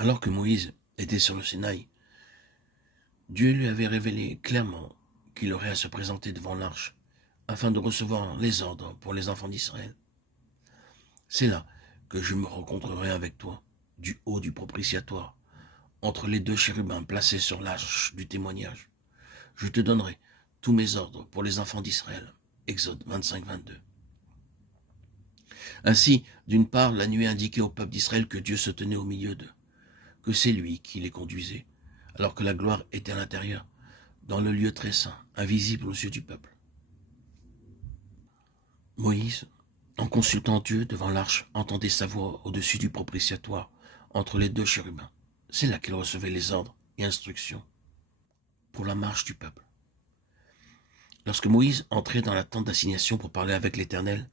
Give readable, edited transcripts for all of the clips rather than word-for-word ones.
Alors que Moïse était sur le Sinaï, Dieu lui avait révélé clairement qu'il aurait à se présenter devant l'arche afin de recevoir les ordres pour les enfants d'Israël. C'est là que je me rencontrerai avec toi, du haut du propitiatoire, entre les deux chérubins placés sur l'arche du témoignage. Je te donnerai tous mes ordres pour les enfants d'Israël. Exode 25, 22. Ainsi, d'une part, la nuée indiquait au peuple d'Israël que Dieu se tenait au milieu d'eux, que c'est lui qui les conduisait, alors que la gloire était à l'intérieur, dans le lieu très saint, invisible aux yeux du peuple. Moïse, en consultant Dieu devant l'arche, entendait sa voix au-dessus du propitiatoire, entre les deux chérubins. C'est là qu'il recevait les ordres et instructions pour la marche du peuple. Lorsque Moïse entrait dans la tente d'assignation pour parler avec l'Éternel,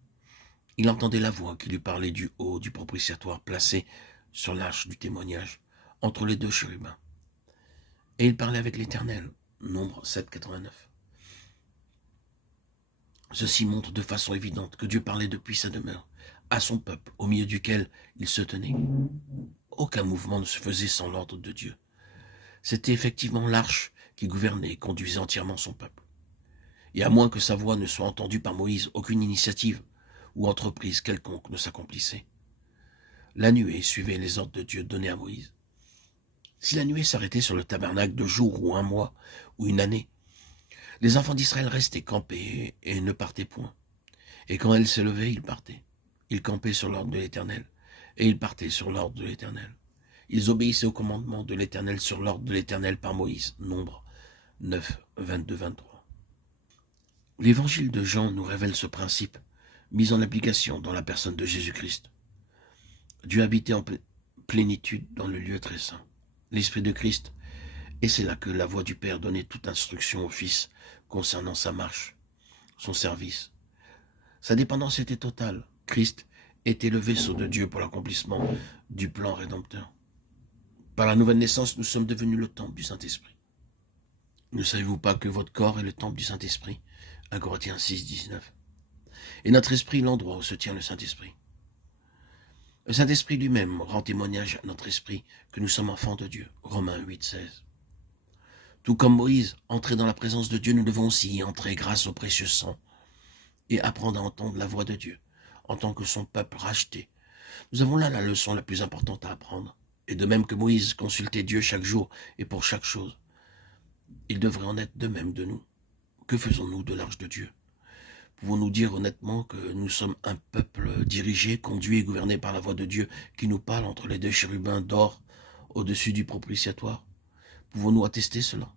il entendait la voix qui lui parlait du haut du propitiatoire placé sur l'arche du témoignage, entre les deux chérubins. Et il parlait avec l'Éternel. Nombre 7, 89. Ceci montre de façon évidente que Dieu parlait depuis sa demeure, à son peuple, au milieu duquel il se tenait. Aucun mouvement ne se faisait sans l'ordre de Dieu. C'était effectivement l'arche qui gouvernait et conduisait entièrement son peuple. Et à moins que sa voix ne soit entendue par Moïse, aucune initiative ou entreprise quelconque ne s'accomplissait. La nuée suivait les ordres de Dieu donnés à Moïse. Si la nuée s'arrêtait sur le tabernacle de jours ou un mois ou une année, les enfants d'Israël restaient campés et ne partaient point. Et quand elle s'élevait, ils partaient. Ils campaient sur l'ordre de l'Éternel, et ils partaient sur l'ordre de l'Éternel. Ils obéissaient au commandement de l'Éternel sur l'ordre de l'Éternel par Moïse. Nombre 9, 22, 23. L'évangile de Jean nous révèle ce principe, mis en application dans la personne de Jésus-Christ. Dieu habitait en plénitude dans le lieu très saint, l'Esprit de Christ, et c'est là que la voix du Père donnait toute instruction au Fils concernant sa marche, son service. Sa dépendance était totale. Christ était le vaisseau de Dieu pour l'accomplissement du plan rédempteur. Par la nouvelle naissance, nous sommes devenus le temple du Saint-Esprit. Ne savez-vous pas que votre corps est le temple du Saint-Esprit? 1 Corinthiens 6, 19. Et notre esprit, l'endroit où se tient le Saint-Esprit. Le Saint-Esprit lui-même rend témoignage à notre esprit que nous sommes enfants de Dieu. Romains 8, 16. Tout comme Moïse, entrer dans la présence de Dieu, nous devons aussi y entrer grâce au précieux sang et apprendre à entendre la voix de Dieu en tant que son peuple racheté. Nous avons là la leçon la plus importante à apprendre. Et de même que Moïse consultait Dieu chaque jour et pour chaque chose, il devrait en être de même de nous. Que faisons-nous de l'arche de Dieu? Pouvons-nous dire honnêtement que nous sommes un peuple dirigé, conduit et gouverné par la voix de Dieu qui nous parle entre les deux chérubins d'or au-dessus du propitiatoire? Pouvons-nous attester cela?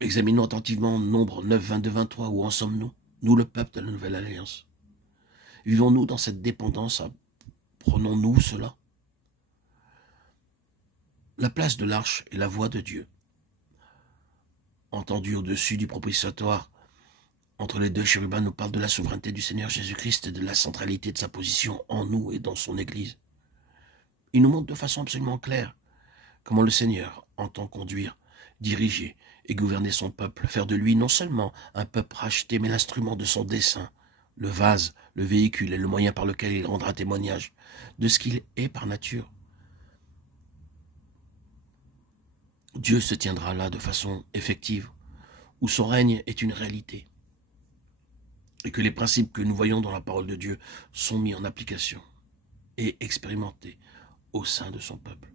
Examinons attentivement Nombre 9, 22, 23. Où en sommes-nous? Nous, le peuple de la Nouvelle Alliance. Vivons-nous dans cette dépendance? Prenons-nous cela? La place de l'arche est la voix de Dieu, entendue au-dessus du propitiatoire entre les deux chérubins, nous parle de la souveraineté du Seigneur Jésus-Christ et de la centralité de sa position en nous et dans son Église. Il nous montre de façon absolument claire comment le Seigneur entend conduire, diriger et gouverner son peuple, faire de lui non seulement un peuple racheté, mais l'instrument de son dessein, le vase, le véhicule et le moyen par lequel il rendra témoignage de ce qu'il est par nature. Dieu se tiendra là de façon effective, où son règne est une réalité, et que les principes que nous voyons dans la parole de Dieu sont mis en application et expérimentés au sein de son peuple.